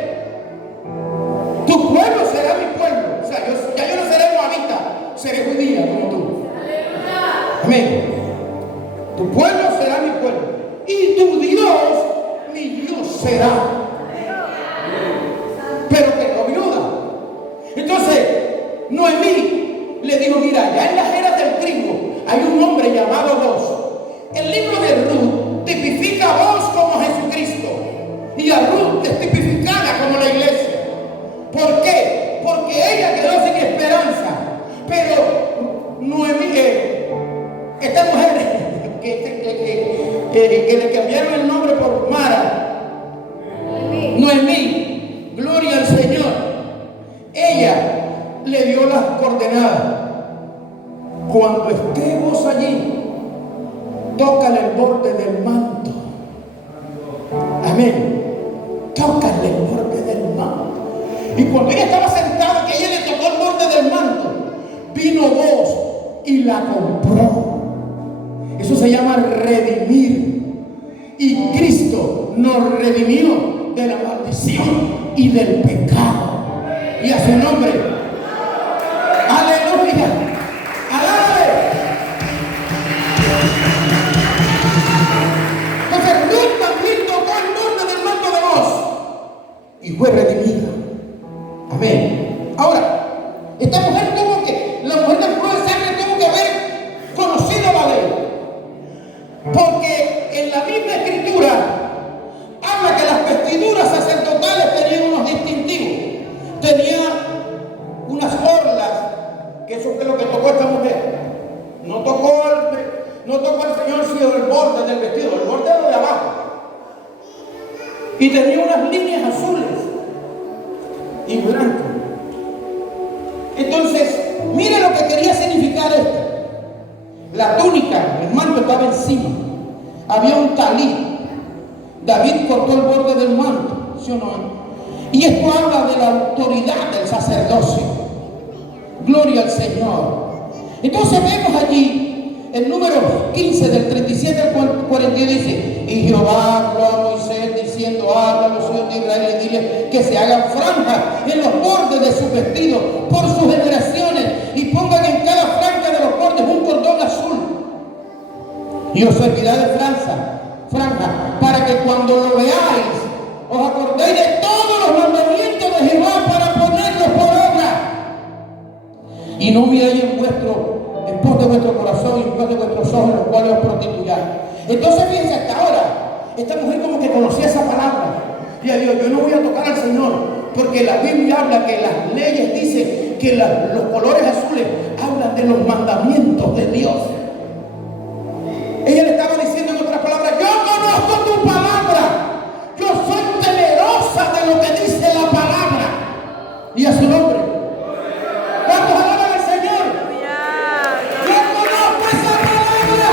Tu pueblo será mi pueblo. O sea, ya yo no seré moabita, seré judía como tú. Amén. Tu pueblo será mi pueblo. Y tu Dios, mi Dios será. Pero quedó viuda. Entonces, Noemí le dijo, mira, ya en las eras del trigo hay un hombre llamado Boaz. El libro de Ruth tipifica a Boaz como Jesucristo. Y a Ruth es tipificada como la iglesia. ¿Por qué? Porque ella quedó sin esperanza. Pero Noemí, esta mujer que le cambiaron el nombre por Mara, Noemí, gloria al Señor, ella le dio las coordenadas. Cuando estemos allí, tócale el borde del manto. Amén. Tócale el borde del manto. Y cuando ella estaba sentada, que ella le tocó el borde del manto, vino Boaz y la compró. Eso se llama redimir. Y Cristo nos redimió de la maldición y del pecado. Y a su nombre, aleluya, alábale. Entonces Ruth también tocó el borde del manto de Boaz y fue redimida. Amén. Ahora, esta mujer la mujer del flujo de sangre tuvo que haber conocido la ley. Porque en la misma escritura habla que las vestiduras sacerdotales tenían unos distintivos. Tenía unas orlas, que eso es lo que tocó esta mujer. No tocó al Señor sino el borde del vestido, el borde de lo de abajo. Y tenía unas líneas azules y blancas. Entonces, mire lo que quería significar esto. La túnica, el manto estaba encima. Había un talí. David cortó el borde del manto, ¿sí o no? Y esto habla de la autoridad del sacerdocio. Gloria al Señor. Entonces vemos allí el número 15 del 37 al 42 dice: y Jehová habló a Moisés diciendo, habla a los hijos de Israel y dile que se hagan franjas en los bordes de sus vestidos por sus generaciones y pongan en cada franja de los bordes un cordón azul. Y os servirá de franja para que cuando lo veáis os acordéis de todos los mandamientos de Jehová para ponerlos por obra. Y no miráis en pos de vuestro corazón y en pos de vuestros ojos, los cuales os prostituyáis. Entonces fíjense, hasta ahora esta mujer como que conocía esa palabra. Y ella dijo, yo no voy a tocar al Señor, porque la Biblia habla que las leyes dicen que los colores azules hablan de los mandamientos de Dios. Ella le estaba diciendo en otras palabras, yo conozco tu palabra, yo soy temerosa de lo que dice la palabra. Y a su nombre. ¿Cuántos alaban al Señor? Yo conozco esa palabra.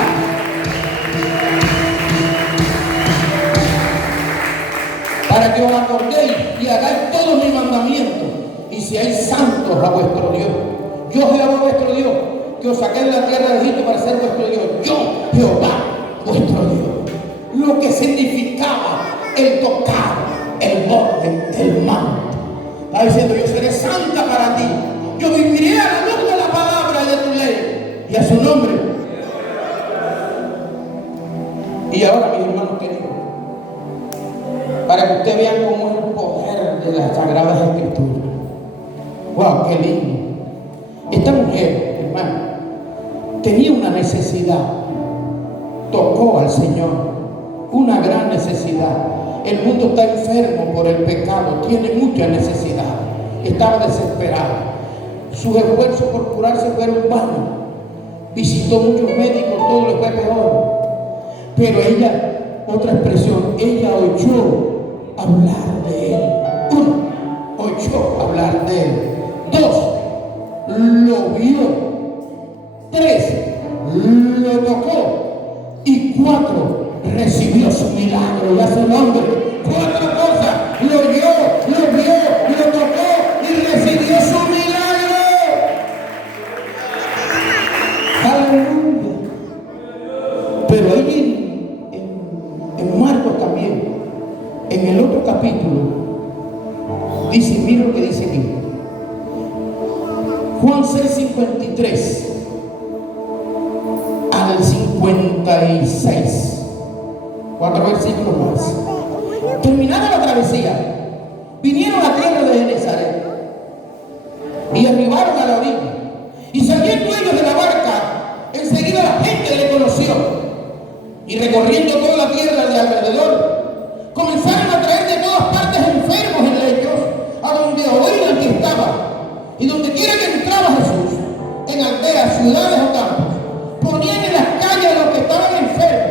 santos a vuestro Dios. Yo Jehová vuestro Dios, que os saqué de la tierra de Egipto para ser vuestro Dios. Yo Jehová vuestro Dios. Lo que significaba el tocar el borde del manto. Está diciendo: yo seré santa para ti. Yo viviré a la luz de la palabra de tu ley y a su nombre. Y ahora, mis hermanos queridos, para que ustedes vean cómo es el poder de las Sagradas Escrituras. ¡Wow! ¡Qué lindo! Esta mujer, hermano, tenía una necesidad. Tocó al Señor. Una gran necesidad. El mundo está enfermo por el pecado. Tiene mucha necesidad. Estaba desesperada. Sus esfuerzos por curarse fueron vanos. Visitó muchos médicos, todo le fue peor. Pero ella, otra expresión, ella oyó hablar de él. Uno, oyó hablar de él. Dos, lo vio. Tres, lo tocó. Y cuatro, recibió su milagro y a su nombre. Cuatro cosas: lo oyó, lo vio, lo tocó y recibió su milagro. Aleluya. Pero ahí en Marcos también, en el otro capítulo, dice, mira lo que dice aquí. Juan 6:53 al 56. 4 versículos más. Terminada la travesía, vinieron a la tierra de Genesaret y arribaron a la orilla. Y saliendo ellos de la barca, enseguida la gente le conoció. Y recorriendo toda la tierra de alrededor, comenzaron a traer de todas partes enfermos en lechos, a donde oían que estaba. Y donde quiera que entraba Jesús, en aldeas, ciudades o campos, ponían en las calles a los que estaban enfermos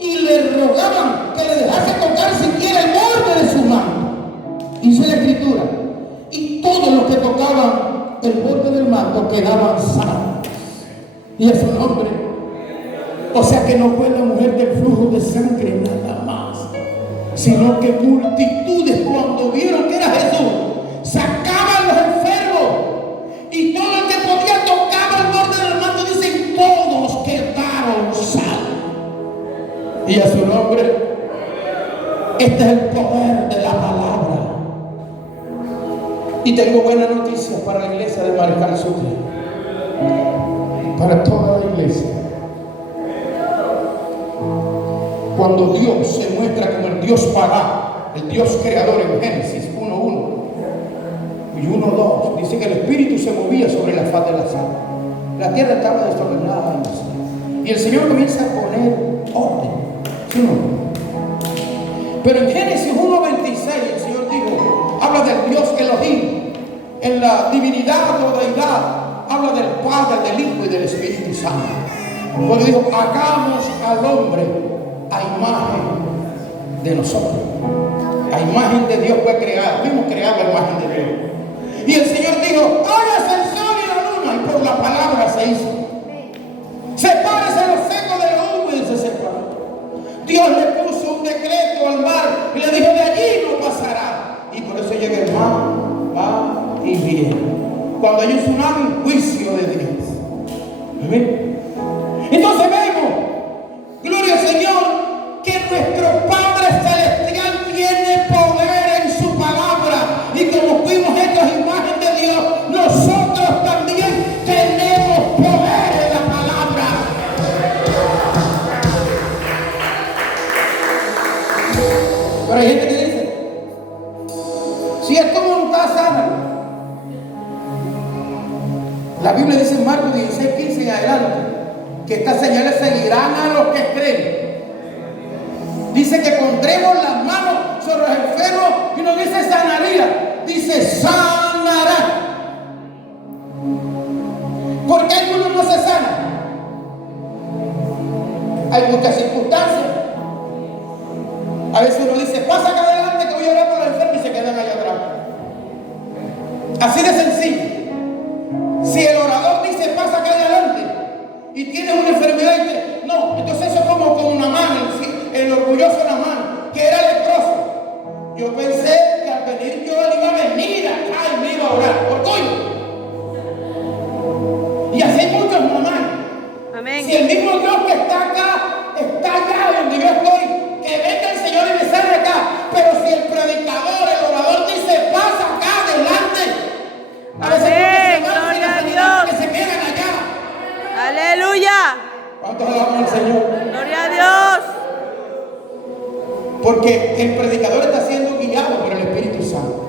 y le rogaban que le dejase tocar siquiera el borde de su manto. Dice la Escritura: y todos los que tocaban el borde del manto quedaban sanos. Y a su nombre. O sea que no fue la mujer del flujo de sangre nada más, sino que multitudes, cuando vieron que era Jesús, sacaban los enfermos, y todo el que podía tocar el borde del manto, dicen, todos quedaron sanos. Y a su nombre. Este es el poder de la palabra. Y tengo buenas noticias para la iglesia de Mariscal Sucre, para toda la iglesia. Cuando Dios se muestra como el Dios Padá, el Dios creador en Génesis 1:1 y 1:2, dice que el Espíritu se movía sobre la faz de las aguas. La tierra estaba desordenada y el Señor comienza a poner orden. ¿Sí o no? Pero en Génesis 1:26 el Señor dijo, habla del Dios Elohim, en la divinidad o deidad, habla del Padre, del Hijo y del Espíritu Santo. Cuando dijo, hagamos al hombre a imagen de nosotros. A imagen de Dios fue creado. Fuimos creados a imagen de Dios. Y el Señor dijo, hágase el sol y la luna. Y por la palabra se hizo. Sepárese lo seco de lo húmedo y se separó. Dios le puso un decreto al mar y le dijo, de allí no pasará. Y por eso llega el mar, va y viene. Cuando hay un tsunami, juicio de Dios. Amén. Entonces vemos, gloria al Señor, que nuestro Padre Celestial tiene poder en su palabra. Y como fuimos hechos a imagen de Dios, nosotros también tenemos poder en la palabra. Pero hay gente que dice, si esto no está sana. La Biblia dice en Marcos 16:15 en adelante, que estas señales seguirán a los que creen. Dice que pondremos las manos sobre los enfermos y no dice sanaría, dice sanará. ¿Por qué algunos no se sanan? Hay muchas circunstancias. A veces uno dice, pasa acá adelante que voy a orar por los enfermos y se quedan allá atrás. Así de sencillo. Si el orador dice, pasa acá adelante y tienes una enfermedad, no, entonces eso es como con Naamán, el orgulloso Naamán, que era leproso. Yo pensé que al venir yo él iba a venir acá y me iba a orar. si el mismo Dios que está acá, está allá donde yo estoy, que venga el Señor y me sale acá. Pero si el predicador, el orador dice, pasa acá adelante, a veces Amén. porque se van Gloria a a Dios. que se quedan allá. Aleluya. ¿Cuántos alaban al Señor? Gloria a Dios. Porque el predicador está siendo guiado por el Espíritu Santo.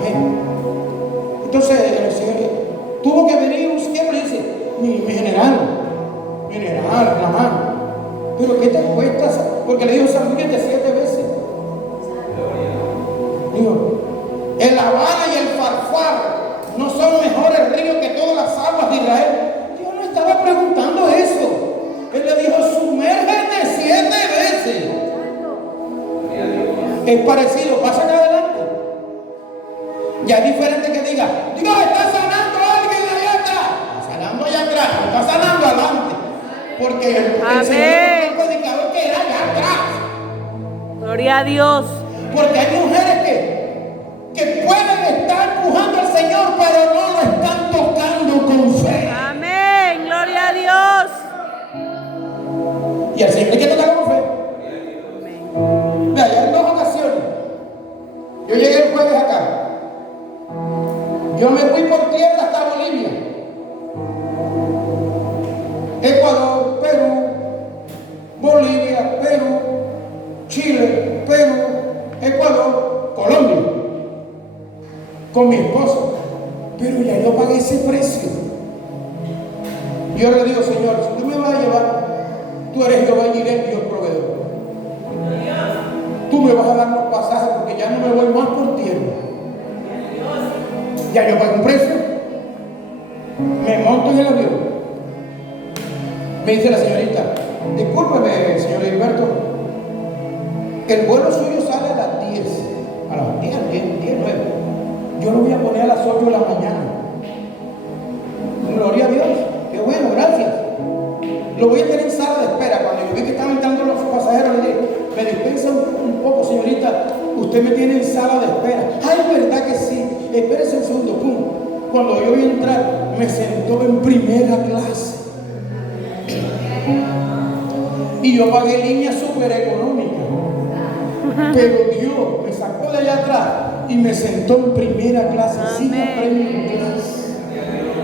Amén. Entonces el Señor tuvo que venir un siempre y dice, mi general, la mano. Pero ¿qué te cuesta? Porque le dijo, zambullete 7 veces. Digo, el Habana y el Farfar no son mejores ríos que todas las aguas de Israel. Dios no estaba preguntando eso. Él le dijo, sumérgete 7 veces. Es parecido, pasa acá adelante. Ya es diferente que diga, Dios está sanando a alguien allá atrás. Está sanando allá atrás, no está sanando adelante. Porque el Señor es un predicador que era allá atrás. Gloria a Dios. Porque hay mujeres que pueden estar empujando al Señor, pero no lo están tocando con fe. Amén. Gloria a Dios. Y al Señor hay que tocarlo con fe. Amén. Vea, ya en 2 ocasiones. Yo llegué el jueves acá. Yo me fui por tierra hasta Bolivia, Ecuador, Perú, Bolivia, Perú, Chile, Perú, Ecuador, Colombia, con mi esposa. Pero ya yo pagué ese precio. Yo le digo, Señor, si tú me vas a llevar, tú eres Jehová Jireh, Dios proveedor. Tú me vas a dar los pasajes porque ya no me voy más por tierra. Ya yo pagué un precio. Me monto en el avión. Me dice la señorita, discúlpeme, señor Gilberto, el vuelo suyo sale a las 10, a las 10, 9. Yo lo voy a poner a las 8 de la mañana. Gloria a Dios. Qué bueno, gracias. Lo voy a tener en sala de espera. Cuando yo vi que estaban entrando los pasajeros, le dije, me dispensa un poco, señorita, usted me tiene en sala de espera. Ay, verdad que sí. Espérese un segundo, pum. Cuando yo vi entrar, me sentó en primera clase. Y yo pagué línea súper económica. Pero Dios me sacó de allá atrás y me sentó en primera clase. Silla premium clase.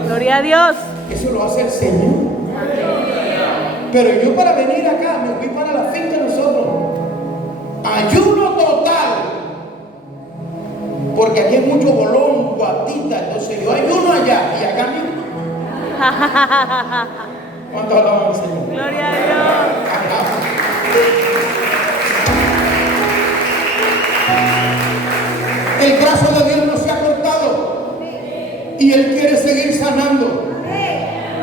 Gloria a Dios. Eso lo hace el Señor. Pero yo para venir acá me fui para la finca de nosotros. Ayuno total. Porque aquí hay mucho bolón, guatita. Entonces yo ayuno allá y acá mismo. ¿Cuánto alaban al Señor? Gloria a Dios. El brazo de Dios no se ha cortado y Él quiere seguir sanando.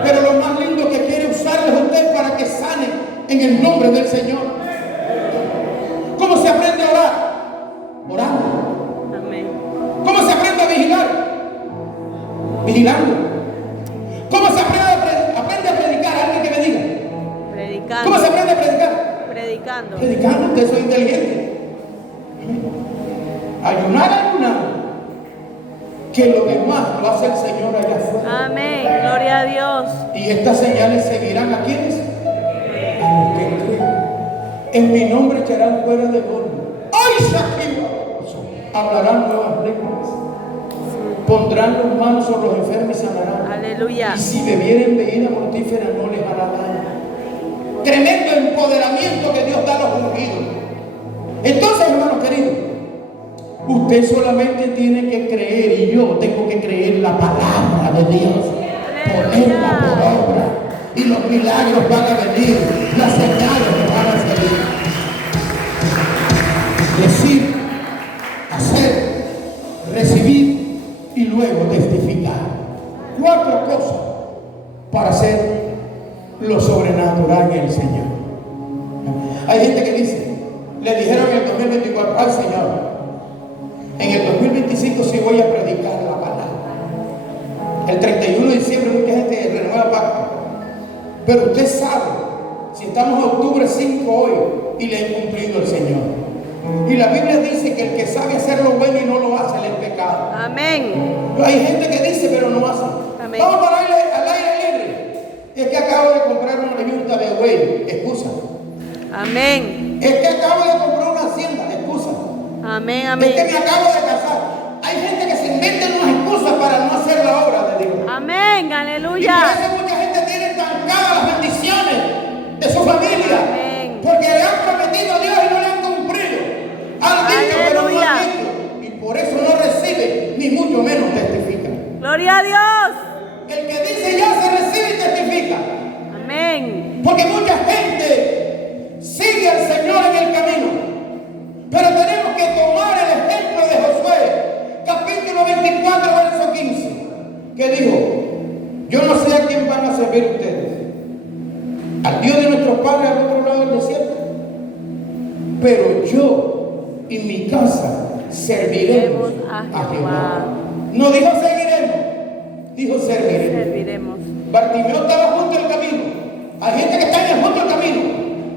Pero lo más lindo que quiere usarles a usted para que sane en el nombre del Señor. ¿Cómo se aprende a orar? Orando. Amén. ¿Cómo se aprende a vigilar? Vigilando. ¿Cómo se aprende a predicar? Alguien que me diga. Predicando. ¿Cómo se aprende a predicar? Predicando. Predicando, usted es inteligente. Ayunar. Que lo demás lo hace el Señor allá afuera. Amén. Gloria a Dios. Y estas señales seguirán a quienes? A los que creen. En mi nombre echarán fuera demonios. ¡Ay, Shaquilla! Hablarán nuevas lenguas. Pondrán las manos sobre los enfermos y sanarán. Aleluya. Y si bebieren bebida mortífera no les hará daño. Tremendo empoderamiento que Dios da a los ungidos. Entonces, hermanos queridos, usted solamente tiene que creer, y yo tengo que creer la palabra de Dios, ponerla por obra, y los milagros van a venir, las señales van a salir. Decir, hacer, recibir y luego testificar. 4 cosas para hacer lo sobrenatural en el Señor. Hay gente que dice, le dijeron en el 2024, ay Señor, en el 2025 sí voy a predicar la palabra. El 31 de diciembre mucha gente renueva pacto. Pero usted sabe, si estamos en octubre 5 hoy y le ha incumplido el Señor. Y la Biblia dice que el que sabe hacer lo bueno y no lo hace, le es pecado. Amén. Hay gente que dice pero no hace. Amén. Vamos para al aire libre. Y es que que acabo de comprar una yunta de buey, excusa. Amén. Es que acabo de comprar una hacienda, excusa. Amén, Es amén. que me acabo de casar. Hay gente que se inventa unas excusas para no hacer la obra de Dios. Amén, Y por aleluya. eso mucha gente tiene estancadas las bendiciones de su familia. Amén. Porque le han prometido a Dios y no le han cumplido. Han dicho pero no Aleluya. han dicho. Y por eso no recibe, ni mucho menos testifica. Gloria a Dios. El que dice ya se recibe y testifica. Amén. Porque mucha gente sigue al Señor en el camino. Pero tenemos que tomar el ejemplo de Josué, capítulo 24, verso 15, que dijo: yo no sé a quién van a servir ustedes, al Dios de nuestros padres al otro lado del desierto, pero yo y mi casa serviremos a Jehová. No dijo seguiremos, dijo serviremos. Serviremos. Bartimeo estaba junto al camino. Hay gente que está junto al camino,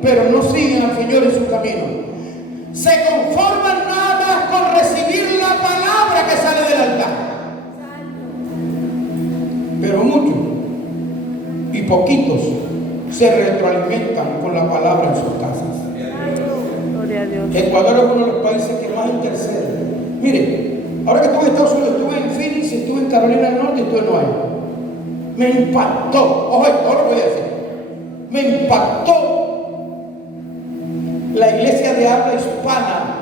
pero no siguen al Señor en su camino. Se conforman nada más con recibir la palabra que sale del altar. Pero muchos y poquitos se retroalimentan con la palabra en sus casas. Gloria a Dios. Ecuador es uno de los países que más intercede. Mire, ahora que estuve en Estados Unidos, estuve en Phoenix, estuve en Carolina del Norte y estuve en Nueva York. Me impactó, ojo, esto lo voy a decir. Me impactó. La iglesia de habla hispana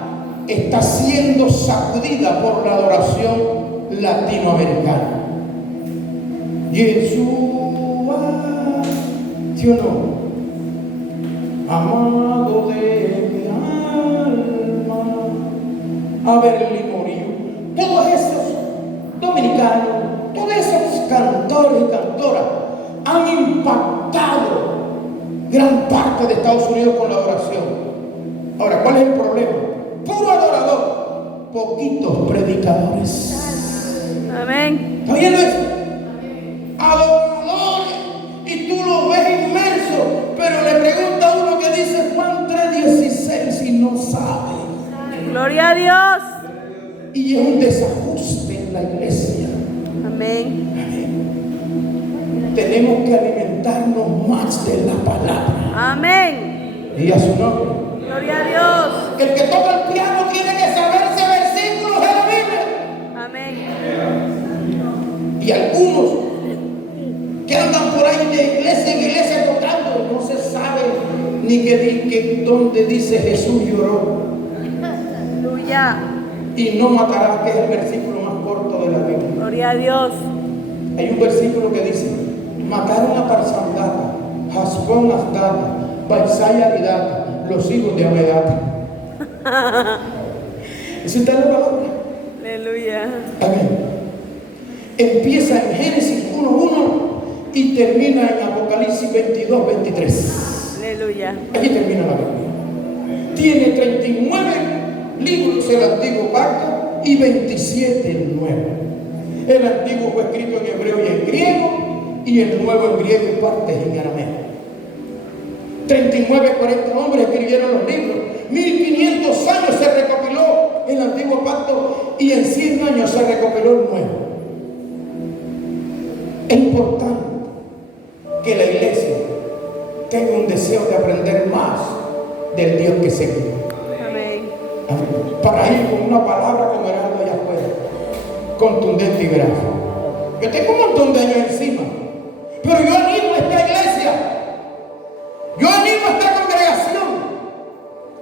está siendo sacudida por la adoración latinoamericana. Yeshua, ¿sí o no? Amado de mi alma, Aberli Morillo, todos esos dominicanos, todos esos cantores y cantoras han impactado gran parte de Estados Unidos con la adoración. Ahora, ¿cuál es el problema? Puro adorador, poquitos predicadores. Amén. ¿Está bien eso? Adoradores, y tú lo ves inmerso, pero le pregunta a uno que dice Juan 3:16 y no sabe. Gloria a Dios. Y es un desajuste en la iglesia. Amén. Amén. Tenemos que alimentarnos más de la palabra. Amén. Y a su nombre. Gloria a Dios. El que toca el piano tiene que saberse versículos de la Biblia. Amén. Y algunos que andan por ahí de iglesia en iglesia tocando, no se sabe ni que donde dice Jesús lloró Aleluya. y no matarás, que es el versículo más corto de la Biblia. Gloria a Dios. Hay un versículo que dice: mataron a Parsandata, Jasbón Asdata, Baisaya Aridata, los hijos de Abedata. ¿Eso está en la palabra? Aleluya. Amén. Empieza en Génesis 1:1 y termina en Apocalipsis 22:23. Aleluya. Aquí termina la Biblia. Tiene 39 libros el Antiguo Pacto y 27 el Nuevo. El Antiguo fue escrito en hebreo y en griego, y el Nuevo en griego y partes en arameo. 40 hombres escribieron los libros. 1500 años se recopiló el Antiguo Pacto y en 100 años se recopiló el Nuevo. Es importante que la iglesia tenga un deseo de aprender más del Dios que seguimos. Amén. Para ir con una palabra como Heraldo allá afuera, contundente y grave. Yo tengo un montón de años encima, pero yo animo a esta iglesia, yo animo a esta congregación,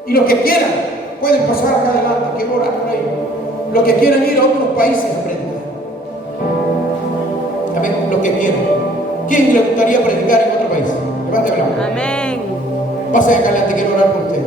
y los que quieran pueden pasar acá adelante, quiero orar por ellos. Los que quieran ir a otros países a predicar. Amén, los que quieran. ¿Quién le gustaría predicar en otro país? Levante la mano. Amén. Pasen acá adelante, quiero orar por ustedes.